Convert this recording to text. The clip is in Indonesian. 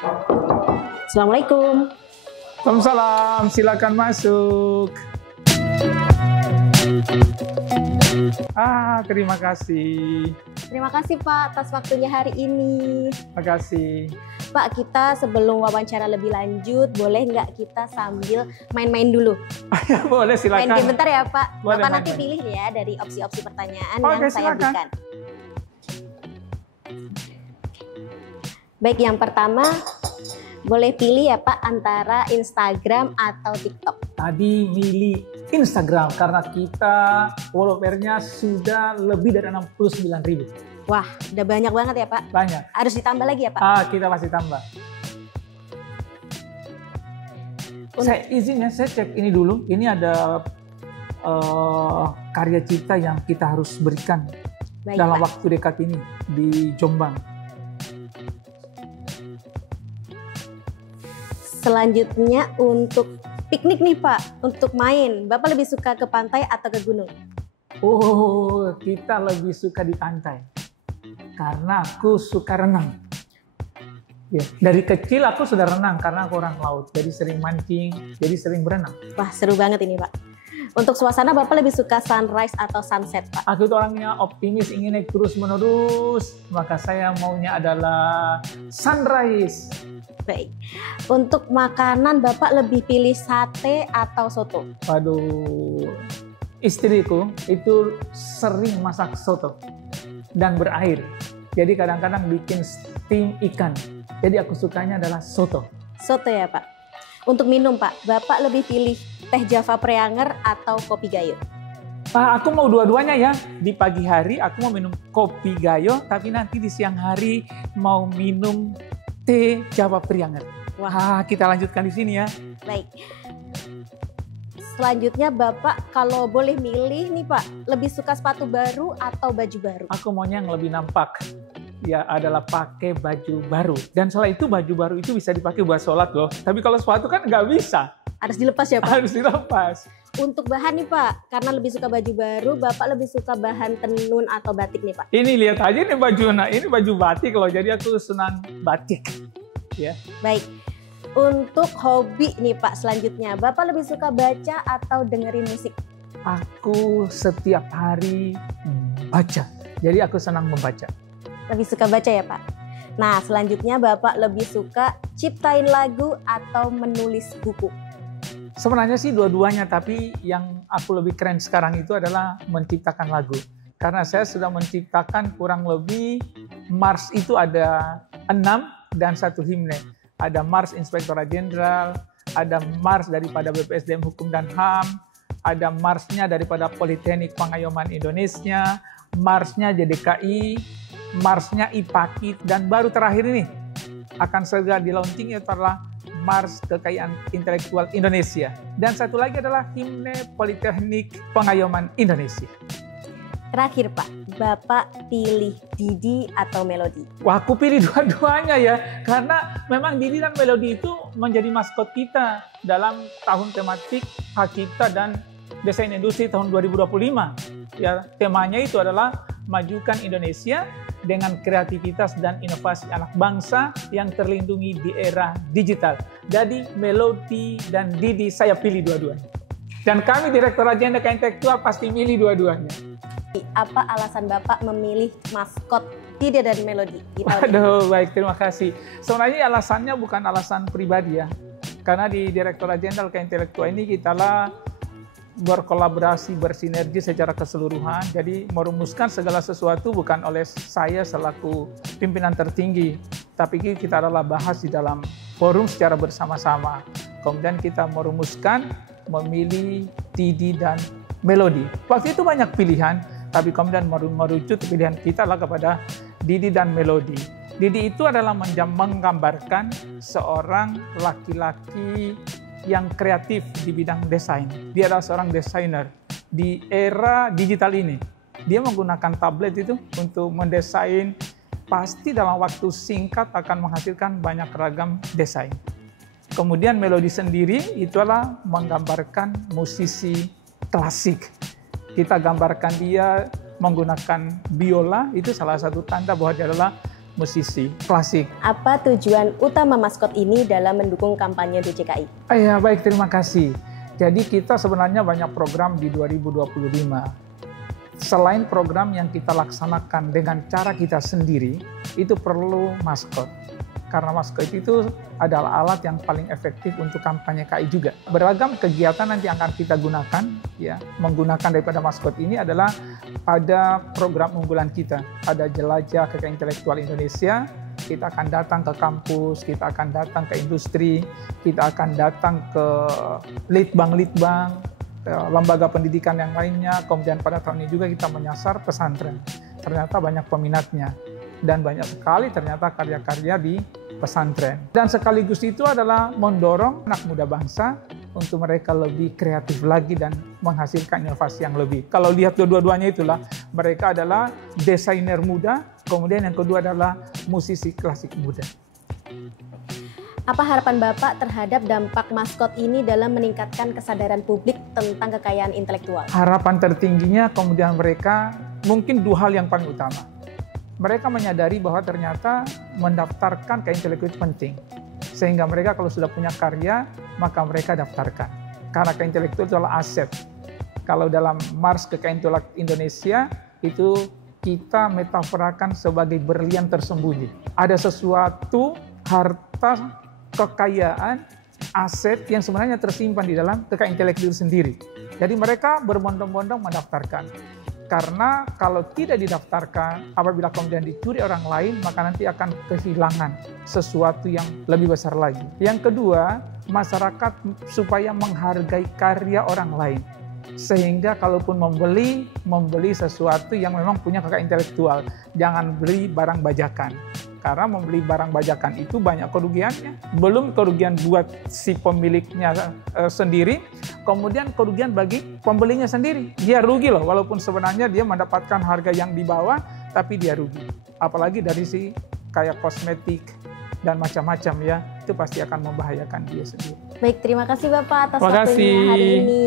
Assalamualaikum. Waalaikumsalam, silakan masuk. Terima kasih. Terima kasih Pak atas waktunya hari ini. Terima kasih. Pak, kita sebelum wawancara lebih lanjut, boleh nggak kita sambil main-main dulu? Ya, boleh, silakan. Main game bentar ya Pak. Boleh, Bapak nanti main. pilih ya dari opsi-opsi pertanyaan Oke, yang saya silakan. berikan. Baik, yang pertama boleh pilih ya Pak antara Instagram atau TikTok. Tadi milih Instagram karena kita followernya sudah lebih dari 69.000. Wah, udah banyak banget ya Pak. Banyak. Harus ditambah lagi ya Pak? Kita pasti tambah. Saya izin ya, saya cek ini dulu. Ini ada karya cipta yang kita harus berikan Baik, dalam Pak. waktu dekat ini di Jombang. Selanjutnya untuk piknik nih Pak, untuk main. Bapak lebih suka ke pantai atau ke gunung? Oh, kita lebih suka di pantai. Karena aku suka renang. Ya, dari kecil aku sudah renang karena aku orang laut. Jadi sering mancing, jadi sering berenang. Wah, seru banget ini Pak. Untuk suasana Bapak lebih suka sunrise atau sunset Pak? Aku itu orangnya optimis, ingin naik terus menerus. Maka saya maunya adalah sunrise. Baik. Untuk makanan Bapak lebih pilih sate atau soto? Waduh, istriku itu sering masak soto dan berair. Jadi kadang-kadang bikin steam ikan. Jadi aku sukanya adalah soto. Soto ya Pak. Untuk minum Pak, Bapak lebih pilih teh Java Preanger atau kopi gayo? Aku mau dua-duanya ya. Di pagi hari aku mau minum kopi gayo, tapi nanti di siang hari mau minum teh Java Preanger. Wah, kita lanjutkan di sini ya. Baik. Selanjutnya Bapak kalau boleh milih nih Pak, lebih suka sepatu baru atau baju baru? Aku maunya yang lebih nampak. Ya adalah pakai baju baru. Dan setelah itu baju baru itu bisa dipakai buat sholat loh. Tapi kalau sepatu kan nggak bisa. Harus dilepas ya Pak? Harus dilepas. Untuk bahan nih Pak, karena lebih suka baju baru, Bapak lebih suka bahan tenun atau batik nih Pak? Ini lihat aja nih baju, nah ini baju batik loh. Jadi aku senang batik. Ya. Baik. Untuk hobi nih Pak selanjutnya, Bapak lebih suka baca atau dengerin musik? Aku setiap hari baca. Jadi aku senang membaca. Lebih suka baca ya Pak? Nah selanjutnya Bapak lebih suka ciptain lagu atau menulis buku? Sebenarnya sih dua-duanya, tapi yang aku lebih keren sekarang itu adalah menciptakan lagu. Karena saya sudah menciptakan kurang lebih Mars itu ada 6 dan 1 himne. Ada Mars Inspektorat Jenderal, ada Mars daripada BPSDM Hukum dan HAM, ada Marsnya daripada Politeknik Pengayoman Indonesia, Marsnya JDKI, Marsnya IPAKI, dan baru terakhir ini akan segera di launching itu adalah Mars Kekayaan Intelektual Indonesia. Dan satu lagi adalah himne Politeknik Pengayoman Indonesia. Terakhir Pak, Bapak pilih Didi atau Melody? Wah, aku pilih dua-duanya ya, karena memang Didi dan Melody itu menjadi maskot kita dalam tahun tematik Hak Cipta dan Desain Industri tahun 2025. Ya, temanya itu adalah majukan Indonesia dengan kreativitas dan inovasi anak bangsa yang terlindungi di era digital. Jadi Melody dan Didi saya pilih dua-duanya. Dan kami Direktur Agenda Intelektual pasti milih dua-duanya. Apa alasan Bapak memilih maskot Didi dan Melody di tahun ini? Aduh, baik, terima kasih. Sebenarnya alasannya bukan alasan pribadi ya. Karena di Direktorat Jenderal Intelektual ini kita lah berkolaborasi, bersinergi secara keseluruhan. Jadi merumuskan segala sesuatu bukan oleh saya selaku pimpinan tertinggi, tapi kita adalah bahas di dalam forum secara bersama-sama. Kemudian kita merumuskan, memilih Didi dan Melody. Waktu itu banyak pilihan, tapi kemudian merujuk pilihan kita lah kepada Didi dan Melody. Didi itu adalah menggambarkan seorang laki-laki yang kreatif di bidang desain. Dia adalah seorang desainer di era digital ini. Dia menggunakan tablet itu untuk mendesain, pasti dalam waktu singkat akan menghasilkan banyak ragam desain. Kemudian Melody sendiri itu adalah menggambarkan musisi klasik. Kita gambarkan dia menggunakan biola, itu salah satu tanda bahwa dia adalah musisi klasik. Apa tujuan utama maskot ini dalam mendukung kampanye DJKI? Ya, baik, terima kasih. Jadi kita sebenarnya banyak program di 2025. Selain program yang kita laksanakan dengan cara kita sendiri, itu perlu maskot. Karena maskot itu adalah alat yang paling efektif untuk kampanye KI juga. Beragam kegiatan nanti akan kita gunakan, ya, menggunakan daripada maskot ini adalah pada program unggulan kita. Ada Jelajah Kekayaan Intelektual Indonesia, kita akan datang ke kampus, kita akan datang ke industri, kita akan datang ke litbang-litbang, lembaga pendidikan yang lainnya. Kemudian pada tahun ini juga kita menyasar pesantren. Ternyata banyak peminatnya. Dan banyak sekali ternyata karya-karya di pesantren. Dan sekaligus itu adalah mendorong anak muda bangsa untuk mereka lebih kreatif lagi dan menghasilkan inovasi yang lebih. Kalau lihat dua-duanya itulah, mereka adalah desainer muda, kemudian yang kedua adalah musisi klasik muda. Apa harapan Bapak terhadap dampak maskot ini dalam meningkatkan kesadaran publik tentang kekayaan intelektual? Harapan tertingginya kemudian mereka mungkin dua hal yang paling utama. Mereka menyadari bahwa ternyata mendaftarkan kekayaan intelektual itu penting. Sehingga mereka kalau sudah punya karya, maka mereka daftarkan. Karena kekayaan intelektual itu adalah aset. Kalau dalam Mars Kekayaan Intelektual Indonesia, itu kita metaforakan sebagai berlian tersembunyi. Ada sesuatu, harta, kekayaan, aset yang sebenarnya tersimpan di dalam kekayaan intelektual sendiri. Jadi mereka berbondong-bondong mendaftarkan. Karena kalau tidak didaftarkan, apabila kemudian dicuri orang lain, maka nanti akan kehilangan sesuatu yang lebih besar lagi. Yang kedua, masyarakat supaya menghargai karya orang lain. Sehingga kalaupun membeli sesuatu yang memang punya kekayaan intelektual. Jangan beli barang bajakan. Karena membeli barang bajakan itu banyak kerugiannya. Belum kerugian buat si pemiliknya sendiri, kemudian kerugian bagi pembelinya sendiri. Dia rugi loh, walaupun sebenarnya dia mendapatkan harga yang di bawah, tapi dia rugi. Apalagi dari si kayak kosmetik dan macam-macam ya, itu pasti akan membahayakan dia sendiri. Baik, terima kasih Bapak atas waktunya hari ini.